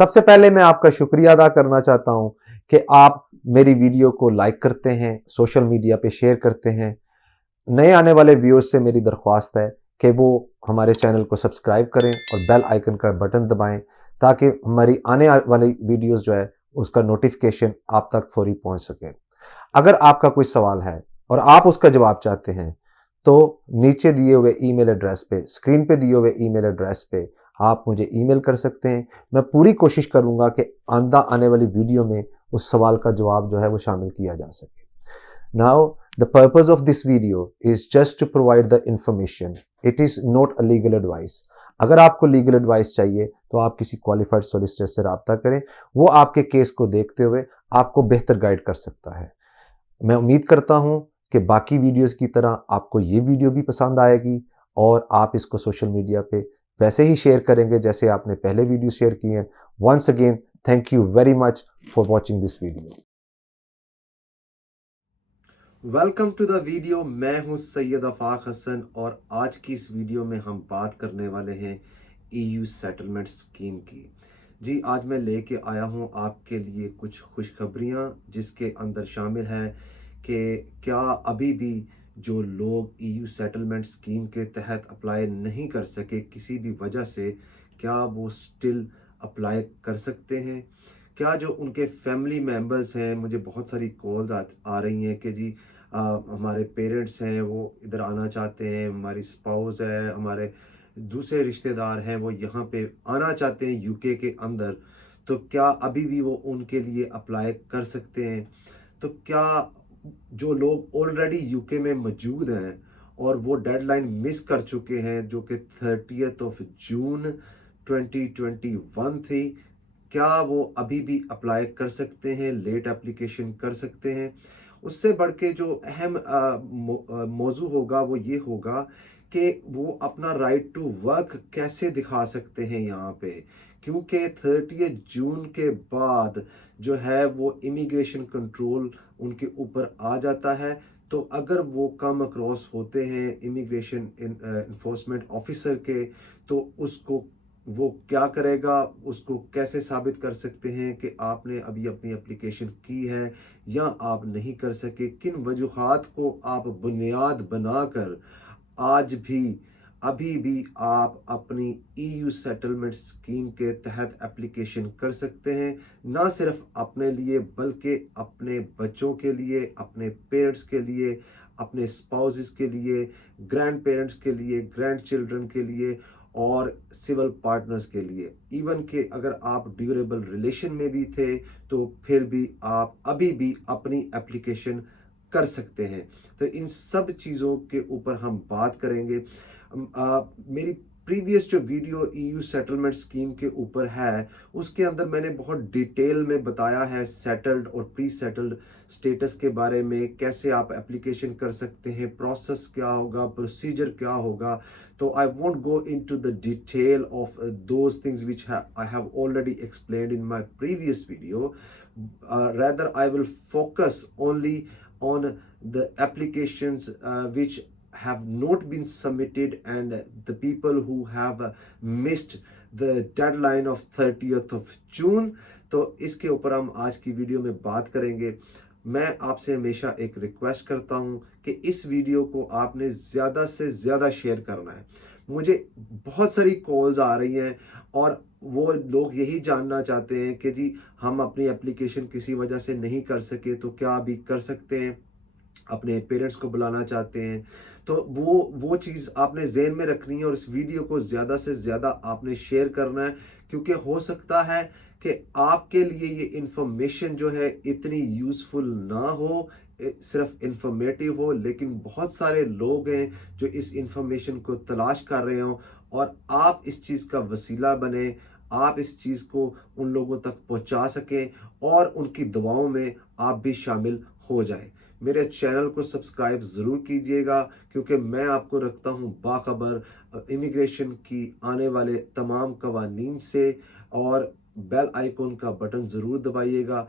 सबसे पहले मैं आपका शुक्रिया अदा करना चाहता हूं कि आप मेरी वीडियो को लाइक करते हैं, सोशल मीडिया पे शेयर करते हैं। नए आने वाले व्यूअर्स से मेरी दरख्वास्त है कि वो हमारे चैनल को सब्सक्राइब करें और बेल आइकन का बटन दबाएं ताकि हमारी आने वाली वीडियोस जो है उसका नोटिफिकेशन आप तक फौरी पहुंच सके। अगर आपका कोई सवाल है और आप उसका जवाब चाहते हैं तो नीचे दिए हुए ईमेल एड्रेस पे, स्क्रीन पे दिए हुए ईमेल एड्रेस पे आप मुझे ईमेल कर सकते हैं। मैं पूरी कोशिश करूंगा कि आने वाली वीडियो में उस सवाल का जवाब जो है वो शामिल किया जा सके। Now, the purpose of this video is just to provide the information. It is not a legal advice. अगर आपको लीगल एडवाइस चाहिए तो आप किसी क्वालिफाइड सोलिसिटर से रब्ता करें, वो आपके केस को देखते हुए आपको बेहतर गाइड कर सकता है। मैं उम्मीद करता हूं कि बाकी वीडियोस की तरह आपको ये वीडियो भी पसंद आएगी और आप इसको सोशल मीडिया पे वैसे ही शेयर करेंगे जैसे आपने पहले वीडियो शेयर की हैं। Once again, thank you very much for watching this video. Welcome to the video. मैं हूं सैयद आफाक हसन और आज की इस वीडियो में हम बात करने वाले हैं ईयू सेटलमेंट स्कीम की। जी, आज मैं लेके आया हूं आपके लिए कुछ खुशखबरियां जिसके अंदर शामिल है कि क्या अभी भी जो लोग ईयू सेटलमेंट स्कीम के तहत अप्लाई नहीं कर सके किसी भी वजह से, क्या वो स्टिल अप्लाई कर सकते हैं। क्या जो उनके फैमिली मेम्बर्स हैं, मुझे बहुत सारी कॉल्स आ रही हैं कि जी हमारे पेरेंट्स हैं वो इधर आना चाहते हैं, हमारी स्पाउस है, हमारे दूसरे रिश्तेदार हैं वो यहाँ पे आना चाहते हैं यूके के अंदर, तो क्या अभी भी वो उनके लिए अप्लाई कर सकते हैं। तो क्या जो लोग ऑलरेडी यूके में मौजूद हैं और वो डेडलाइन मिस कर चुके हैं जो कि 30 जून 2021 थी, क्या वो अभी भी अप्लाई कर सकते हैं, लेट एप्लीकेशन कर सकते हैं। उससे बढ़ के जो अहम मौजू होगा वो ये होगा कि वो अपना राइट टू वर्क कैसे दिखा सकते हैं यहाँ पे, क्योंकि 30 जून के बाद जो है वो इमिग्रेशन कंट्रोल उनके ऊपर आ जाता है। तो अगर वो कम अक्रॉस होते हैं इमिग्रेशन इन्फोर्समेंट ऑफिसर के, तो उसको वो क्या करेगा, उसको कैसे साबित कर सकते हैं कि आपने अभी अपनी एप्लीकेशन की है या आप नहीं कर सके, किन वजूहात को आप बुनियाद बनाकर आज भी अभी भी आप अपनी ईयू सेटलमेंट स्कीम के तहत एप्लीकेशन कर सकते हैं। ना सिर्फ अपने लिए बल्कि अपने बच्चों के लिए, अपने पेरेंट्स के लिए, अपने स्पाउसेस के लिए, ग्रैंड पेरेंट्स के लिए, ग्रैंड चिल्ड्रन के लिए और सिविल पार्टनर्स के लिए। इवन के अगर आप ड्यूरेबल रिलेशन में भी थे तो फिर भी आप अभी भी अपनी एप्लीकेशन कर सकते हैं। तो इन सब चीज़ों के ऊपर हम बात करेंगे। मेरी प्रीवियस जो वीडियो ईयू सेटलमेंट स्कीम के ऊपर है उसके अंदर मैंने बहुत डिटेल में बताया है सेटल्ड और प्री सेटल्ड स्टेटस के बारे में, कैसे आप एप्लीकेशन कर सकते हैं, प्रोसेस क्या होगा, प्रोसीजर क्या होगा। तो I won't go into the detail of those things which I have already explained in my previous video. Rather I will focus only on the applications which have not been submitted and the people who have missed the deadline of 30th of June। तो इसके ऊपर हम आज की video में बात करेंगे। मैं आपसे हमेशा एक रिक्वेस्ट करता हूं कि इस वीडियो को आपने ज़्यादा से ज़्यादा शेयर करना है। मुझे बहुत सारी कॉल्स आ रही हैं और वो लोग यही जानना चाहते हैं कि जी हम अपनी एप्लीकेशन किसी वजह से नहीं कर सके तो क्या अभी कर सकते हैं, अपने पेरेंट्स को बुलाना चाहते हैं। तो वो चीज़ आपने जेहन में रखनी है और इस वीडियो को ज़्यादा से ज़्यादा आपने शेयर करना है, क्योंकि हो सकता है कि आपके लिए ये इंफॉर्मेशन जो है इतनी यूज़फुल ना हो, सिर्फ इंफॉर्मेटिव हो, लेकिन बहुत सारे लोग हैं जो इस इंफॉर्मेशन को तलाश कर रहे हों और आप इस चीज़ का वसीला बने, आप इस चीज़ को उन लोगों तक पहुंचा सकें और उनकी दुआओं में आप भी शामिल हो जाएं। मेरे चैनल को सब्सक्राइब ज़रूर कीजिएगा, क्योंकि मैं आपको रखता हूं बाखबर इमिग्रेशन की आने वाले तमाम कवानीन से। और बेल आइकॉन का बटन ज़रूर दबाइएगा।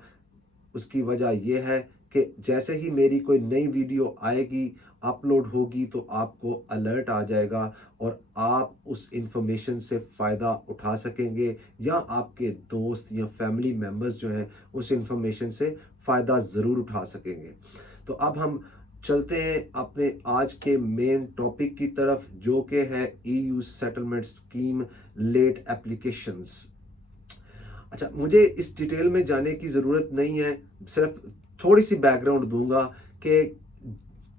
उसकी वजह यह है कि जैसे ही मेरी कोई नई वीडियो आएगी, अपलोड होगी, तो आपको अलर्ट आ जाएगा और आप उस इंफॉर्मेशन से फ़ायदा उठा सकेंगे, या आपके दोस्त या फैमिली मेम्बर्स जो हैं उस इंफॉर्मेशन से फ़ायदा ज़रूर उठा सकेंगे। तो अब हम चलते हैं अपने आज के मेन टॉपिक की तरफ, जो कि है EU settlement scheme late applications. अच्छा, मुझे इस डिटेल में जाने की ज़रूरत नहीं है, सिर्फ थोड़ी सी बैकग्राउंड दूंगा कि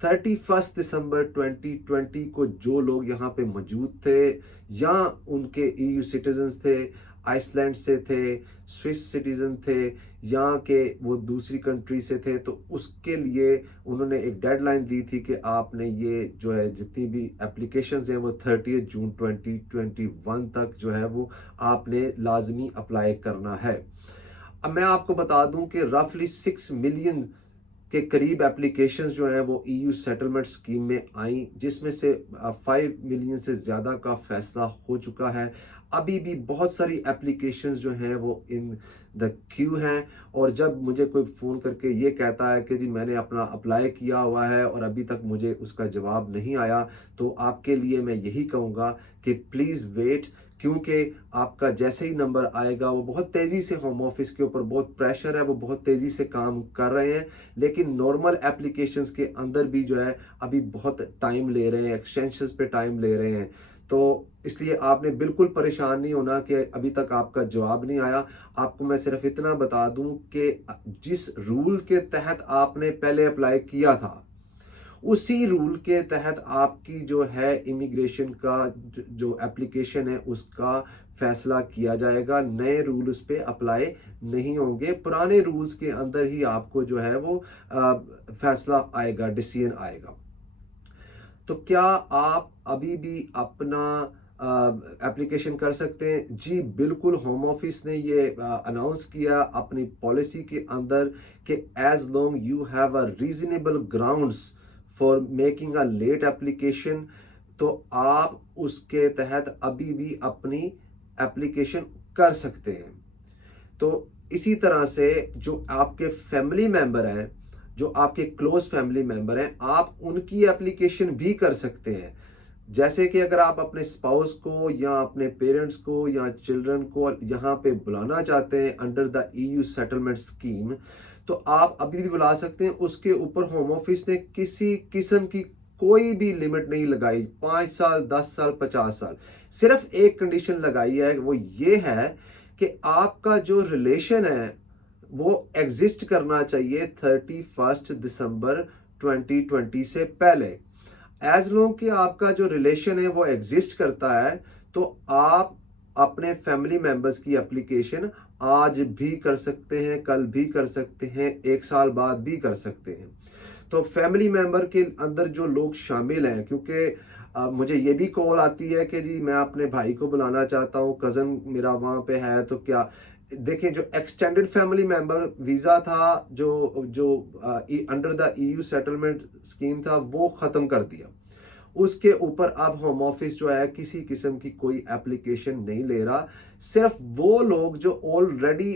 31 दिसंबर 2020 को जो लोग यहाँ पे मौजूद थे, या उनके ईयू सिटीजन्स थे, आइसलैंड से थे, स्विस सिटीजन थे, या के वो दूसरी कंट्री से थे, तो उसके लिए उन्होंने एक डेडलाइन दी थी कि आपने ये जो है जितनी भी एप्लीकेशंस हैं वो 30 जून 2021 तक जो है वो आपने लाजमी अप्लाई करना है। अब मैं आपको बता दूं कि रफली 6 मिलियन के करीब एप्लीकेशंस जो हैं वो ईयू सेटलमेंट स्कीम में आई, जिसमें से 5 मिलियन से ज़्यादा का फैसला हो चुका है। अभी भी बहुत सारी एप्लीकेशंस जो हैं वो इन द क्यू हैं, और जब मुझे कोई फ़ोन करके ये कहता है कि जी मैंने अपना अप्लाई किया हुआ है और अभी तक मुझे उसका जवाब नहीं आया, तो आपके लिए मैं यही कहूँगा कि प्लीज़ वेट, क्योंकि आपका जैसे ही नंबर आएगा, वो बहुत तेज़ी से होम ऑफिस के ऊपर बहुत प्रेशर है, वो बहुत तेज़ी से काम कर रहे हैं, लेकिन नॉर्मल एप्लीकेशंस के अंदर भी जो है अभी बहुत टाइम ले रहे हैं, एक्सटेंशंस पे टाइम ले रहे हैं। तो इसलिए आपने बिल्कुल परेशान नहीं होना कि अभी तक आपका जवाब नहीं आया। आपको मैं सिर्फ इतना बता दूं कि जिस रूल के तहत आपने पहले अप्लाई किया था, उसी रूल के तहत आपकी जो है इमिग्रेशन का जो एप्लीकेशन है उसका फैसला किया जाएगा। नए रूल उस पर अप्लाई नहीं होंगे, पुराने रूल्स के अंदर ही आपको जो है वो फैसला आएगा, डिसीजन आएगा। तो क्या आप अभी भी अपना एप्लीकेशन कर सकते हैं? जी बिल्कुल, होम ऑफिस ने ये अनाउंस किया अपनी पॉलिसी के अंदर कि as long you have a reasonable grounds for making a late application, तो आप उसके तहत अभी भी अपनी एप्लीकेशन कर सकते हैं। तो इसी तरह से जो आपके फैमिली मेंबर हैं, जो आपके क्लोज फैमिली मेंबर हैं, आप उनकी एप्लीकेशन भी कर सकते हैं। जैसे कि अगर आप अपने स्पाउस को या अपने पेरेंट्स को या चिल्ड्रन को यहाँ पे बुलाना चाहते हैं under the EU settlement scheme, तो आप अभी भी बुला सकते हैं। उसके ऊपर होम ऑफिस ने किसी किस्म की कोई भी लिमिट नहीं लगाई, 5 साल, 10 साल, 50 साल। सिर्फ एक कंडीशन लगाई है, वो ये है कि आपका जो रिलेशन है वो एग्जिस्ट करना चाहिए 31 दिसंबर 2020 से पहले। एज लॉन्ग कि आपका जो रिलेशन है वो एग्जिस्ट करता है, तो आप अपने फैमिली मेंबर्स की एप्लीकेशन आज भी कर सकते हैं, कल भी कर सकते हैं, 1 साल बाद भी कर सकते हैं। तो फैमिली मेंबर के अंदर जो लोग शामिल हैं, क्योंकि मुझे ये भी कॉल आती है कि जी मैं अपने भाई को बुलाना चाहता हूँ, कज़न मेरा वहाँ पे है, तो क्या देखें, जो एक्सटेंडेड फैमिली मेंबर वीज़ा था, जो जो under the EU settlement scheme था, वो ख़त्म कर दिया। उसके ऊपर अब होम ऑफिस जो है किसी किस्म की कोई एप्लीकेशन नहीं ले रहा। सिर्फ वो लोग जो ऑलरेडी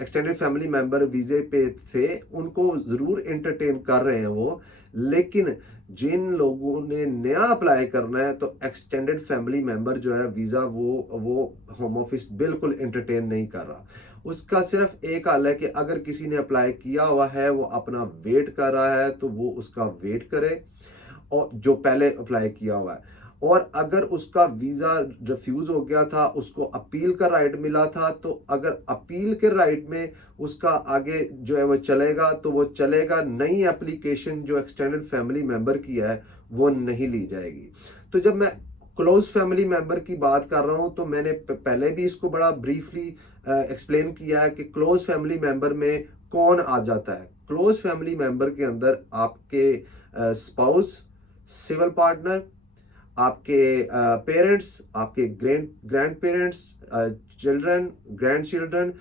एक्सटेंडेड फैमिली मेंबर वीजे पे थे, उनको जरूर एंटरटेन कर रहे हैं वो, लेकिन जिन लोगों ने नया अप्लाई करना है, तो एक्सटेंडेड फैमिली मेंबर जो है वीजा, वो होम ऑफिस बिल्कुल एंटरटेन नहीं कर रहा। उसका सिर्फ एक हल है कि अगर किसी ने अप्लाई किया हुआ है, वो अपना वेट कर रहा है, तो वो उसका वेट करे, और जो पहले अप्लाई किया हुआ है। और अगर उसका वीज़ा रिफ्यूज़ हो गया था, उसको अपील का राइट मिला था, तो अगर अपील के राइट में उसका आगे जो है वो चलेगा, तो वो चलेगा। नई एप्लीकेशन जो एक्सटेंडेड फैमिली मेंबर की है वो नहीं ली जाएगी। तो जब मैं क्लोज फैमिली मेंबर की बात कर रहा हूँ, तो मैंने पहले भी इसको बड़ा ब्रीफली एक्सप्लेन किया है कि क्लोज फैमिली मेंबर में कौन आ जाता है। क्लोज फैमिली मेंबर के अंदर आपके स्पाउस, सिविल पार्टनर, आपके पेरेंट्स, आपके grandparents, children, grandchildren,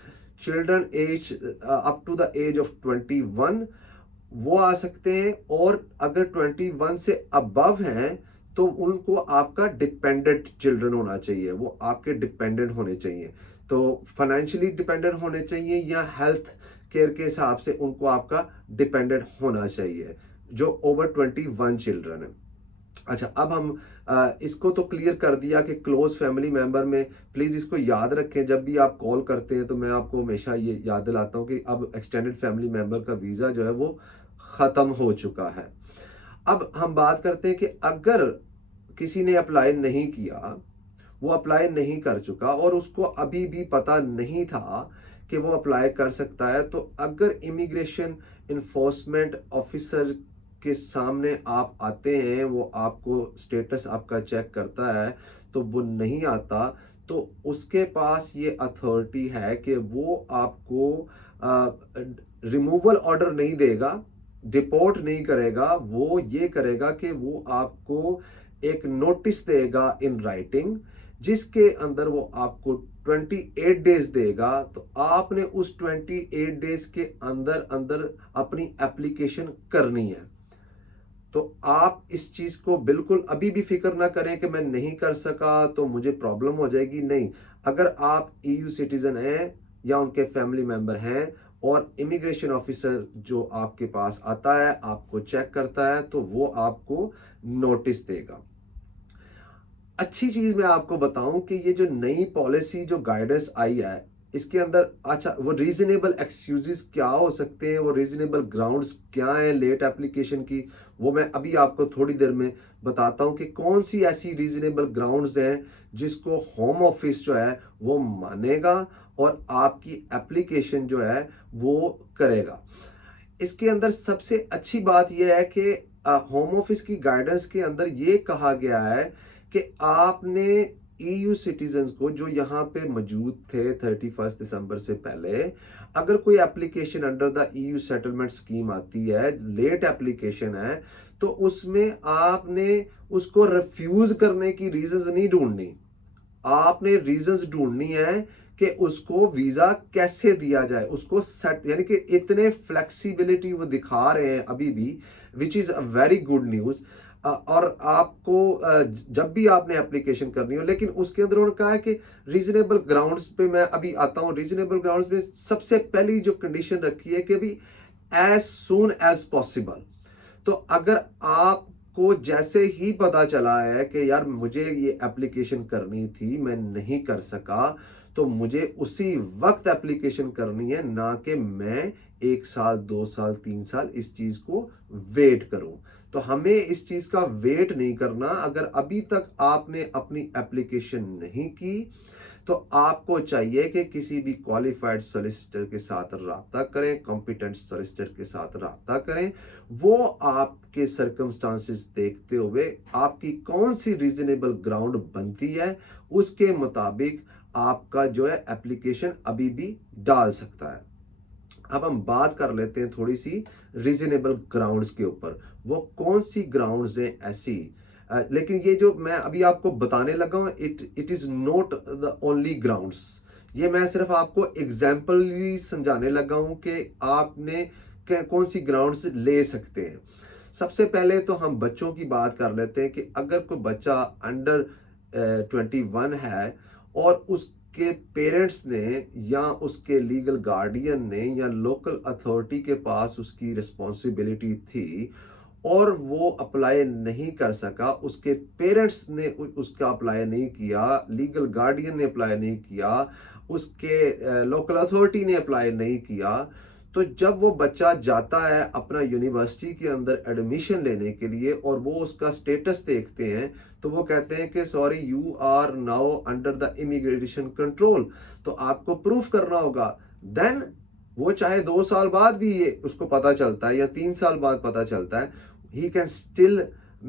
children age up to the age of 21, वो आ सकते हैं। और अगर 21 से अबव हैं, तो उनको आपका डिपेंडेंट चिल्ड्रन होना चाहिए, वो आपके डिपेंडेंट होने चाहिए। तो फाइनेंशियली डिपेंडेंट होने चाहिए, या हेल्थ केयर के हिसाब से उनको आपका डिपेंडेंट होना चाहिए, जो ओवर 21 चिल्ड्रन है। अच्छा, अब हम इसको तो क्लियर कर दिया कि क्लोज फैमिली मेंबर में प्लीज़ इसको याद रखें, जब भी आप कॉल करते हैं तो मैं आपको हमेशा ये याद दिलाता हूँ कि अब एक्सटेंडेड फैमिली मेंबर का वीज़ा जो है वो ख़त्म हो चुका है। अब हम बात करते हैं कि अगर किसी ने अप्लाई नहीं किया, वो अप्लाई नहीं कर चुका और उसको अभी भी पता नहीं था कि वो अप्लाई कर सकता है, तो अगर इमिग्रेशन इन्फोर्समेंट ऑफिसर के सामने आप आते हैं, वो आपको स्टेटस आपका चेक करता है, तो वो नहीं आता, तो उसके पास ये अथॉरिटी है कि वो आपको रिमूवल ऑर्डर नहीं देगा, डिपोर्ट नहीं करेगा, वो ये करेगा कि वो आपको एक नोटिस देगा इन राइटिंग, जिसके अंदर वो आपको 28 डेज देगा। तो आपने उस 28 डेज के अंदर अंदर अपनी एप्लीकेशन करनी है। तो आप इस चीज को बिल्कुल अभी भी फिक्र ना करें कि मैं नहीं कर सका तो मुझे प्रॉब्लम हो जाएगी, नहीं। अगर आप ईयू सिटीजन हैं या उनके फैमिली मेंबर हैं और इमिग्रेशन ऑफिसर जो आपके पास आता है, आपको चेक करता है, तो वो आपको नोटिस देगा। अच्छी चीज मैं आपको बताऊं कि ये जो नई पॉलिसी जो गाइडेंस आई है, इसके अंदर अच्छा वो रीजनेबल एक्सक्यूजेस क्या हो सकते हैं, वो रीजनेबल ग्राउंड्स क्या हैं लेट एप्लीकेशन की, वो मैं अभी आपको थोड़ी देर में बताता हूं कि कौन सी ऐसी रीजनेबल ग्राउंड्स हैं जिसको होम ऑफिस जो है वो मानेगा और आपकी एप्लीकेशन जो है वो करेगा। इसके अंदर सबसे अच्छी बात यह है कि होम ऑफिस की गाइडेंस के अंदर ये कहा गया है कि आपने ईयू सिटीजन्स को जो यहाँ पे मौजूद थे 31 दिसंबर से पहले, अगर कोई application under the EU settlement scheme आती है, लेट एप्लीकेशन है, तो उसमें आपने उसको रिफ्यूज करने की रीजंस नहीं ढूंढनी, आपने रीजंस ढूंढनी है कि उसको वीजा कैसे दिया जाए, उसको सेट, यानी कि इतने फ्लेक्सिबिलिटी वो दिखा रहे हैं अभी भी, which is a very good news. और आपको जब भी आपने एप्लीकेशन करनी हो, लेकिन उसके अंदर उन्होंने कहा है कि रीजनेबल ग्राउंड्स पे मैं अभी आता हूं। रीजनेबल ग्राउंड्स में सबसे पहली जो कंडीशन रखी है कि अभी एज सून एज पॉसिबल। तो अगर आपको जैसे ही पता चला है कि यार मुझे ये एप्लीकेशन करनी थी, मैं नहीं कर सका, तो मुझे उसी वक्त एप्लीकेशन करनी है, ना कि मैं 1 साल 2 साल 3 साल इस चीज को वेट करूं। तो हमें इस चीज का वेट नहीं करना। अगर अभी तक आपने अपनी एप्लीकेशन नहीं की, तो आपको चाहिए कि किसी भी क्वालिफाइड सॉलिसिटर के साथ राब्ता करें, कॉम्पिटेंट सॉलिसिटर के साथ राब्ता करें। वो आपके सर्कमस्टांसिस देखते हुए आपकी कौन सी रीजनेबल ग्राउंड बनती है, उसके मुताबिक आपका जो है एप्लीकेशन अभी भी डाल सकता है। अब हम बात कर लेते हैं थोड़ी सी रीजनेबल ग्राउंड्स के ऊपर। वो कौन सी ग्राउंड्स हैं ऐसी, लेकिन ये जो मैं अभी आपको बताने लगा हूं, it is not the only grounds. ये मैं सिर्फ आपको एग्जाम्पल समझाने लगा हूं कि आपने कौन सी ग्राउंड्स ले सकते हैं। सबसे पहले तो हम बच्चों की बात कर लेते हैं कि अगर कोई बच्चा अंडर 21 है और उसके पेरेंट्स ने या उसके लीगल गार्डियन ने या लोकल अथॉरिटी के पास उसकी रिस्पॉन्सिबिलिटी थी और वो अप्लाई नहीं कर सका, उसके पेरेंट्स ने उसका अप्लाई नहीं किया, लीगल गार्डियन ने अप्लाई नहीं किया, उसके लोकल अथॉरिटी ने अप्लाई नहीं किया, तो जब वो बच्चा जाता है अपना यूनिवर्सिटी के अंदर एडमिशन लेने के लिए और वो उसका स्टेटस देखते हैं, तो वो कहते हैं कि sorry you are now under the immigration control, तो आपको प्रूफ करना होगा। देन वो चाहे 2 साल बाद भी ये उसको पता चलता है या 3 साल बाद पता चलता है, he can still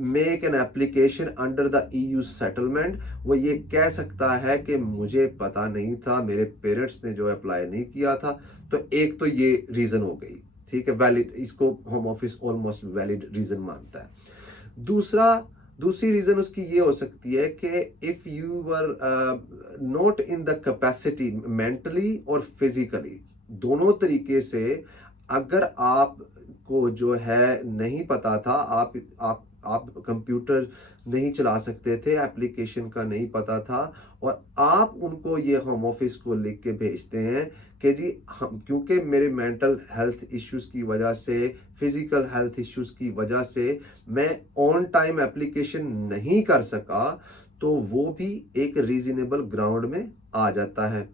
make an application under the EU settlement। वो ये कह सकता है कि मुझे पता नहीं था, मेरे पेरेंट्स ने जो अप्लाई नहीं किया था। तो एक तो ये रीजन हो गई, ठीक है, वैलिड, इसको home office almost valid reason मानता है। दूसरी रीजन उसकी ये हो सकती है कि if you were not in the capacity mentally और फिजिकली, दोनों तरीके से, अगर आपको जो है नहीं पता था, आप कंप्यूटर नहीं चला सकते थे, एप्लीकेशन का नहीं पता था, और आप उनको ये होम ऑफिस को लिख के भेजते हैं कि जी हम, क्योंकि मेरे मेंटल हेल्थ इश्यूज की वजह से, फिजिकल हेल्थ इश्यूज की वजह से मैं ऑन टाइम एप्लीकेशन नहीं कर सका, तो वो भी एक रीजनेबल ग्राउंड में आ जाता है।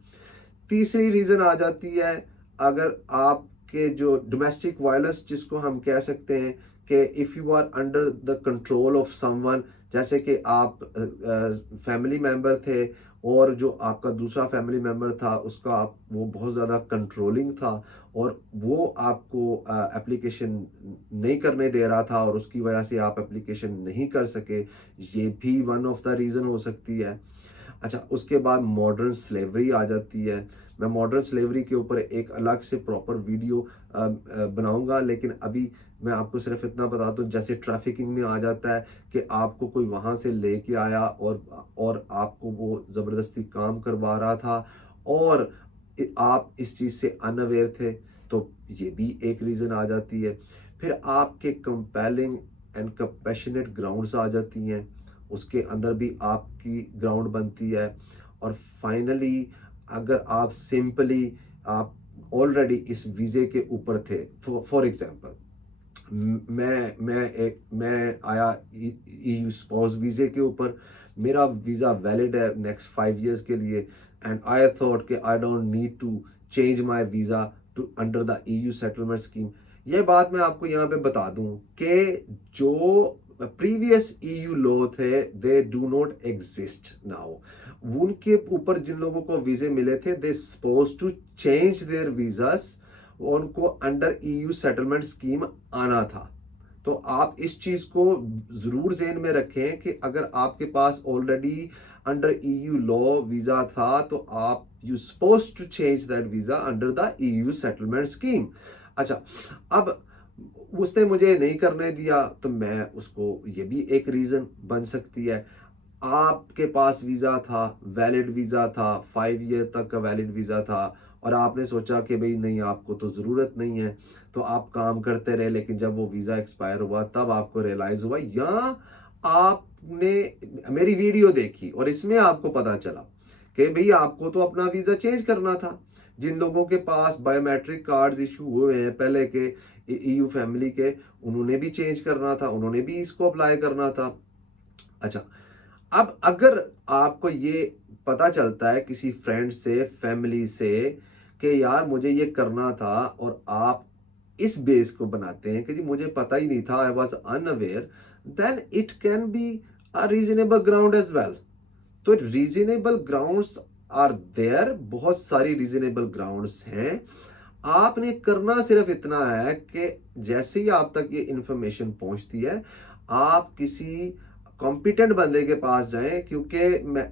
तीसरी रीजन आ जाती है, अगर आपके जो डोमेस्टिक वायलेंस जिसको हम कह सकते हैं, कि if you are under the control of someone, जैसे कि आप फैमिली मेंबर थे और जो आपका दूसरा फैमिली मेंबर था उसका आप वो बहुत ज़्यादा कंट्रोलिंग था और वो आपको एप्लीकेशन नहीं करने दे रहा था और उसकी वजह से आप एप्लीकेशन नहीं कर सके, ये भी वन ऑफ द रीज़न हो सकती है। अच्छा, उसके बाद मॉडर्न स्लेवरी आ जाती है। मैं मॉडर्न स्लेवरी के ऊपर एक अलग से प्रॉपर वीडियो बनाऊंगा, लेकिन अभी मैं आपको सिर्फ इतना बता दूं, जैसे ट्रैफिकिंग में आ जाता है कि आपको कोई वहां से लेके आया और आपको वो ज़बरदस्ती काम करवा रहा था और आप इस चीज़ से अनअवेयर थे, तो ये भी एक रीज़न आ जाती है। फिर आपके कंपेलिंग एंड कंपैशनेट ग्राउंड्स आ जाती हैं, उसके अंदर भी आपकी ग्राउंड बनती है। और फाइनली अगर आप सिंपली आप ऑलरेडी इस वीज़े के ऊपर थे, फॉर एग्जांपल मैं आया ईयू स्पाउस वीज़े के ऊपर, मेरा वीज़ा वैलिड है नेक्स्ट 5 इयर्स के लिए, एंड आई थॉट कि I don't need to change my visa to under the EU settlement scheme. ये बात मैं आपको यहाँ पे बता दूं कि जो प्रीवियस ईयू लॉ थे, they do not exist now. उनके ऊपर जिन लोगों को वीज़े मिले थे, they suppose to change their visas, उनको अंडर ईयू सेटलमेंट स्कीम आना था। तो आप इस चीज को जरूर ज़हन में रखें कि अगर आपके पास already under EU law visa था, तो आप you suppose to change that visa under the EU settlement scheme. अच्छा, अब उसने मुझे नहीं करने दिया, तो मैं उसको, ये भी एक रीजन बन सकती है। आपके पास वीज़ा था, वैलिड वीज़ा था, 5 ईयर तक का वैलिड वीज़ा था और आपने सोचा कि भाई नहीं, आपको तो ज़रूरत नहीं है, तो आप काम करते रहे, लेकिन जब वो वीज़ा एक्सपायर हुआ तब आपको रियलाइज़ हुआ, या आपने मेरी वीडियो देखी और इसमें आपको पता चला कि भाई आपको तो अपना वीज़ा चेंज करना था। जिन लोगों के पास बायोमेट्रिक कार्ड्स इशू हुए हैं पहले के ईयू फैमिली के, उन्होंने भी चेंज करना था, उन्होंने भी इसको अप्लाई करना था। अच्छा, अब अगर आपको ये पता चलता है किसी फ्रेंड से, फैमिली से, कि यार मुझे ये करना था, और आप इस बेस को बनाते हैं कि जी मुझे पता ही नहीं था, I was unaware, then it can be a reasonable ground as well. तो रीजनेबल ग्राउंड्स आर देयर, बहुत सारी रीजनेबल ग्राउंड्स हैं। आपने करना सिर्फ इतना है कि जैसे ही आप तक ये इंफॉर्मेशन पहुंचती है, आप किसी कॉम्पिटेंट बंदे के पास जाएं, क्योंकि मैं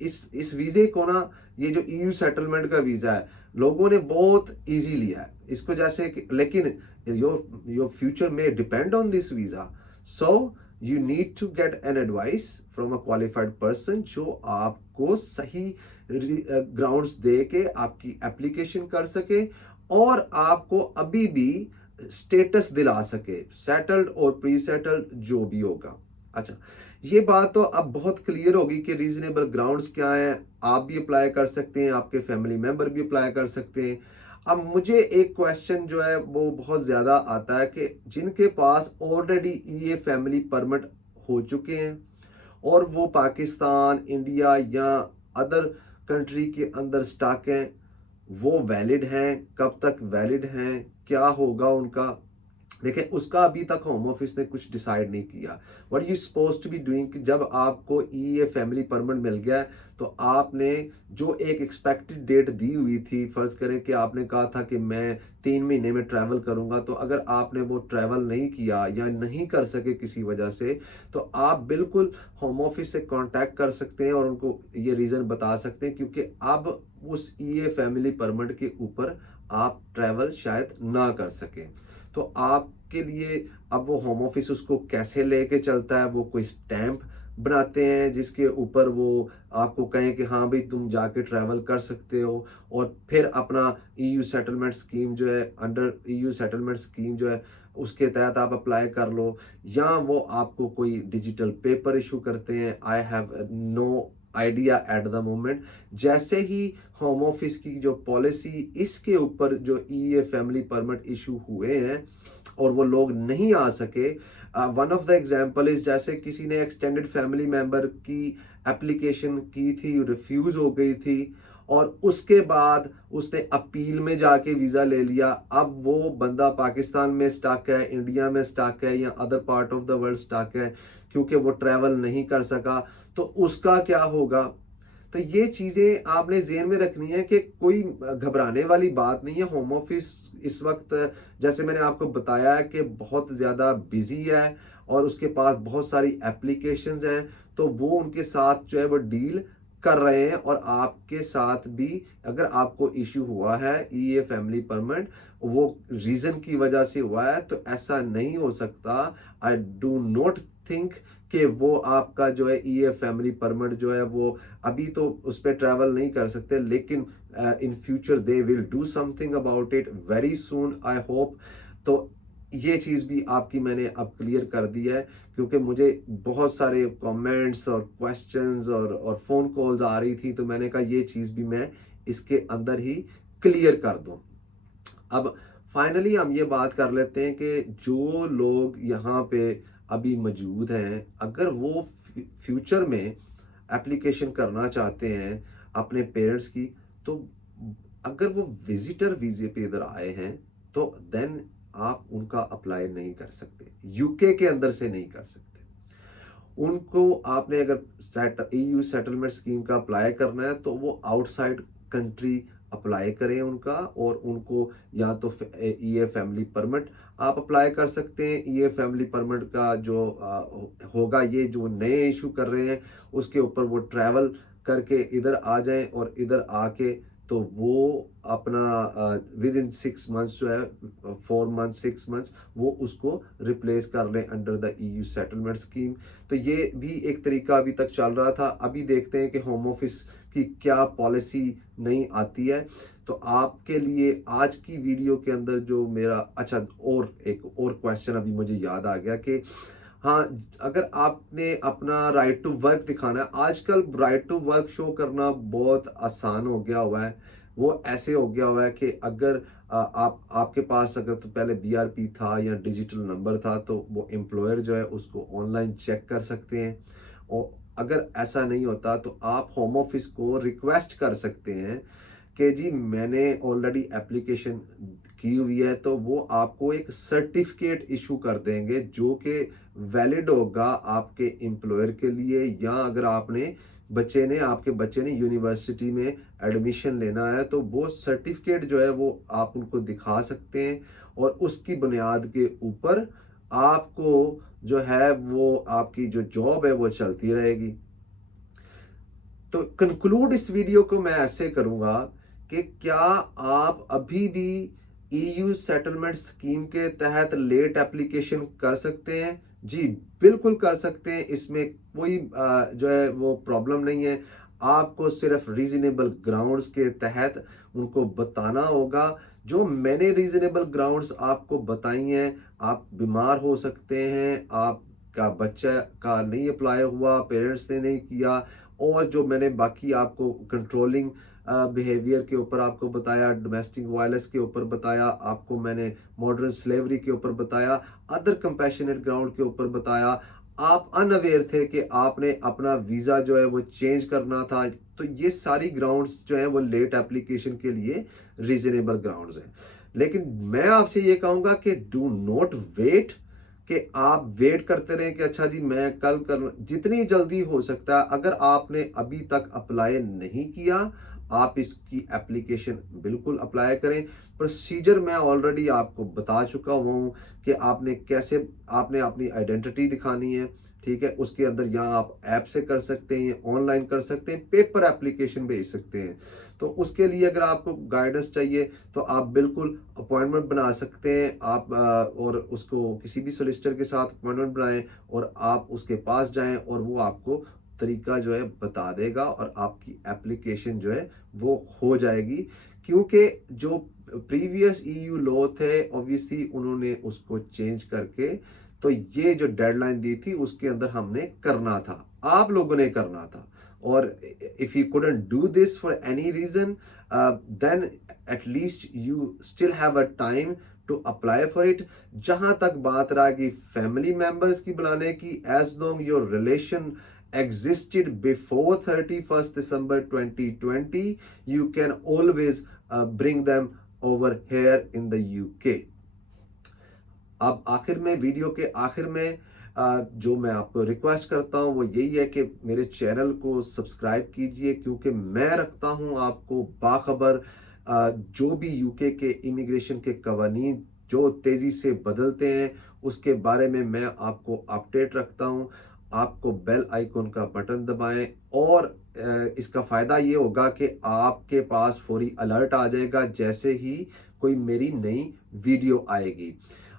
इस वीजे को ना, ये जो ईयू सेटलमेंट का वीजा है, लोगों ने बहुत इजी लिया है इसको, जैसे कि, लेकिन योर फ्यूचर में depend on this visa. So you need to get an advice from a qualified person, जो आपको सही ग्राउंड्स दे के आपकी एप्लीकेशन कर सके और आपको अभी भी स्टेटस दिला सके, सेटल्ड और प्री सेटल्ड जो भी होगा। अच्छा, ये बात तो अब बहुत क्लियर होगी कि रीजनेबल ग्राउंड्स क्या हैं। आप भी अप्लाई कर सकते हैं, आपके फैमिली मेंबर भी अप्लाई कर सकते हैं। अब मुझे एक क्वेश्चन जो है वो बहुत ज़्यादा आता है कि जिनके पास ऑलरेडी ये फैमिली परमिट हो चुके हैं और वो पाकिस्तान, इंडिया या अदर कंट्री के अंदर स्टक हैं, वो वैलिड हैं, कब तक वैलिड हैं, क्या होगा उनका। देखिए, उसका अभी तक होम ऑफिस ने कुछ डिसाइड नहीं किया। What you suppose to be doing कि जब आपको ये फैमिली परमिट मिल गया है, तो आपने जो एक एक्सपेक्टेड डेट दी हुई थी, फर्ज करें कि आपने कहा था कि मैं 3 महीने में ट्रैवल करूंगा, तो अगर आपने वो ट्रैवल नहीं किया या नहीं कर सके किसी वजह से, तो आप बिल्कुल होम ऑफिस से कांटेक्ट कर सकते हैं और उनको ये रीज़न बता सकते हैं, क्योंकि अब उस ये फैमिली परमिट के ऊपर आप ट्रैवल शायद ना कर सकें। तो आपके लिए अब वो होम ऑफिस उसको कैसे लेके चलता है, वो कोई स्टैंप बनाते हैं जिसके ऊपर वो आपको कहें कि हाँ भाई तुम जाके ट्रैवल कर सकते हो, और फिर अपना ईयू सेटलमेंट स्कीम जो है, अंडर ईयू सेटलमेंट स्कीम जो है, उसके तहत आप अप्लाई कर लो, या वो आपको कोई डिजिटल पेपर इशू करते हैं। I have no idea at the moment. जैसे ही होम ऑफिस की जो पॉलिसी, इसके ऊपर जो ईए फैमिली परमिट इशू हुए हैं और वो लोग नहीं आ सके। One of the example is, जैसे किसी ने एक्सटेंडेड फैमिली मेंबर की एप्लीकेशन की थी, रिफ्यूज हो गई थी, और उसके बाद उसने अपील में जाके वीज़ा ले लिया। अब वो बंदा पाकिस्तान में स्टक है, इंडिया में स्टक है, या other part of the world stuck है, क्योंकि वो ट्रैवल नहीं कर सका, तो उसका क्या होगा? तो ये चीज़ें आपने ज़हन में रखनी है कि कोई घबराने वाली बात नहीं है। होम ऑफिस इस वक्त, जैसे मैंने आपको बताया है, कि बहुत ज़्यादा बिजी है और उसके पास बहुत सारी एप्लीकेशंस हैं, तो वो उनके साथ जो है वो डील कर रहे हैं। और आपके साथ भी अगर आपको इश्यू हुआ है ईए फैमिली परमिट, वो रीज़न की वजह से हुआ है, तो ऐसा नहीं हो सकता। आई डू नॉट थिंक कि वो आपका जो है ईए फैमिली परमिट जो है वो अभी तो उस पर ट्रैवल नहीं कर सकते, लेकिन in future they will do something about it very soon, I hope. तो ये चीज़ भी आपकी मैंने अब क्लियर कर दी है, क्योंकि मुझे बहुत सारे कमेंट्स और क्वेश्चंस और फ़ोन कॉल्स आ रही थी, तो मैंने कहा ये चीज़ भी मैं इसके अंदर ही क्लियर कर दूं। अब फाइनली हम ये बात कर लेते हैं कि जो लोग यहाँ पे अभी मौजूद हैं, अगर वो फ्यूचर में एप्लीकेशन करना चाहते हैं अपने पेरेंट्स की, तो अगर वो विजिटर वीजे पे इधर आए हैं, तो देन आप उनका अप्लाई नहीं कर सकते, यूके के अंदर से नहीं कर सकते। उनको आपने अगर ईयू सेटलमेंट स्कीम का अप्लाई करना है, तो वो आउटसाइड कंट्री अप्लाई करें उनका, और उनको या तो ईए फैमिली परमिट आप अप्लाई कर सकते हैं। ईए फैमिली परमिट का जो होगा, ये जो नए इशू कर रहे हैं, उसके ऊपर वो ट्रैवल करके इधर आ जाएं, और इधर आके तो वो अपना विद इन 6 मंथ्स जो है, 4 मंथ 6 मंथ्स, वो उसको रिप्लेस कर लें under the EU settlement scheme. तो ये भी एक तरीका अभी तक चल रहा था। अभी देखते हैं कि होम ऑफिस की क्या पॉलिसी नहीं आती है। तो आपके लिए आज की वीडियो के अंदर जो मेरा, अच्छा, और एक और क्वेश्चन अभी मुझे याद आ गया कि हाँ, अगर आपने अपना राइट टू वर्क दिखाना है, आजकल राइट टू वर्क शो करना बहुत आसान हो गया हुआ है। वो ऐसे हो गया हुआ है कि अगर आपके पास अगर तो पहले बीआरपी था या डिजिटल नंबर था, तो वो एम्प्लॉयर जो है उसको ऑनलाइन चेक कर सकते हैं। और अगर ऐसा नहीं होता, तो आप होम ऑफिस को रिक्वेस्ट कर सकते हैं कि जी मैंने ऑलरेडी एप्लीकेशन की हुई है, तो वो आपको एक सर्टिफिकेट इशू कर देंगे जो कि वैलिड होगा आपके एम्प्लॉयर के लिए, या अगर आपके बच्चे ने यूनिवर्सिटी में एडमिशन लेना है, तो वो सर्टिफिकेट जो है वो आप उनको दिखा सकते हैं, और उसकी बुनियाद के ऊपर आपको जो है वो आपकी जो जॉब है वो चलती रहेगी। तो कंक्लूड इस वीडियो को मैं ऐसे करूंगा कि क्या आप अभी भी ईयू सेटलमेंट स्कीम के तहत लेट एप्लीकेशन कर सकते हैं? जी बिल्कुल कर सकते हैं, इसमें कोई जो है वो प्रॉब्लम नहीं है। आपको सिर्फ रीजनेबल ग्राउंड्स के तहत उनको बताना होगा। जो मैंने रीजनेबल ग्राउंड्स आपको बताई हैं, आप बीमार हो सकते हैं, आपका बच्चा का नहीं अप्लाई हुआ, पेरेंट्स ने नहीं किया, और जो मैंने बाकी आपको कंट्रोलिंग बिहेवियर के ऊपर आपको बताया, डोमेस्टिक वायलेंस के ऊपर बताया, आपको मैंने मॉडर्न स्लेवरी के ऊपर बताया, अदर कंपैशनेट ग्राउंड के ऊपर बताया, आप अनअवेयर थे कि आपने अपना वीज़ा जो है वो चेंज करना था, तो ये सारी ग्राउंड्स जो है वो लेट एप्लीकेशन के लिए रीजनेबल ग्राउंड्स हैं। लेकिन मैं आपसे ये कहूँगा कि डू नॉट वेट, कि आप वेट करते रहें कि अच्छा जी मैं कल कर, जितनी जल्दी हो सकता है। अगर आपने अभी तक अप्लाई नहीं किया, आप इसकी एप्लीकेशन बिल्कुल अप्लाई करें। प्रोसीजर मैं ऑलरेडी आपको बता चुका हुआ हूँ कि आपने अपनी आइडेंटिटी दिखानी है, ठीक है। उसके अंदर यहाँ आप ऐप से कर सकते हैं, ऑनलाइन कर सकते हैं, पेपर एप्लीकेशन भेज सकते हैं। तो उसके लिए अगर आपको गाइडेंस चाहिए, तो आप बिल्कुल अपॉइंटमेंट बना सकते हैं। आप और उसको किसी भी सोलिसिटर के साथ अपॉइंटमेंट बनाएं, और आप उसके पास जाएं, और वो आपको तरीका जो है बता देगा, और आपकी एप्लीकेशन जो है वो हो जाएगी। क्योंकि जो प्रीवियस ईयू लॉ थे, ऑब्वियसली उन्होंने उसको चेंज करके, तो ये जो डेडलाइन दी थी उसके अंदर हमने करना था, आप लोगों ने करना था, और if you couldn't do this for any reason, then at least you still have a time to apply for it. जहां तक बात रहा कि फैमिली मेंबर्स की बुलाने की, as long your relation existed before 31st December 2020, you can always bring them over here in the UK. अब आखिर में, वीडियो के आखिर में जो मैं आपको रिक्वेस्ट करता हूं वो यही है कि मेरे चैनल को सब्सक्राइब कीजिए, क्योंकि मैं रखता हूं आपको बाखबर जो भी यूके के इमिग्रेशन के कवानीन जो तेज़ी से बदलते हैं उसके बारे में मैं आपको अपडेट रखता हूं। आपको बेल आइकन का बटन दबाएं और इसका फ़ायदा ये होगा कि आपके पास फौरी अलर्ट आ जाएगा जैसे ही कोई मेरी नई वीडियो आएगी।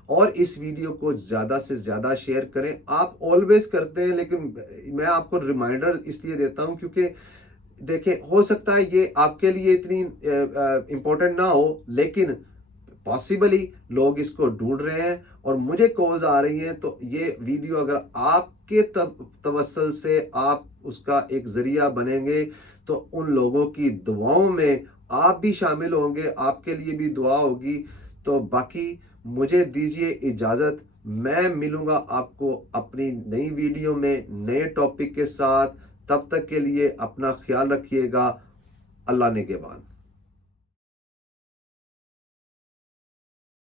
और इस वीडियो को ज़्यादा से ज़्यादा शेयर करें। आप ऑलवेज करते हैं, लेकिन मैं आपको रिमाइंडर इसलिए देता हूं क्योंकि देखें, हो सकता है ये आपके लिए इतनी इम्पोर्टेंट ना हो, लेकिन पॉसिबली लोग इसको ढूंढ रहे हैं और मुझे कॉल्स आ रही हैं। तो ये वीडियो अगर आपके तवस्सुल से आप उसका एक जरिया बनेंगे तो उन लोगों की दुआओं में आप भी शामिल होंगे, आपके लिए भी दुआ होगी। तो बाकी मुझे दीजिए इजाज़त, मैं मिलूंगा आपको अपनी नई वीडियो में नए टॉपिक के साथ। तब तक के लिए अपना ख्याल रखिएगा। अल्लाह ने के बाद।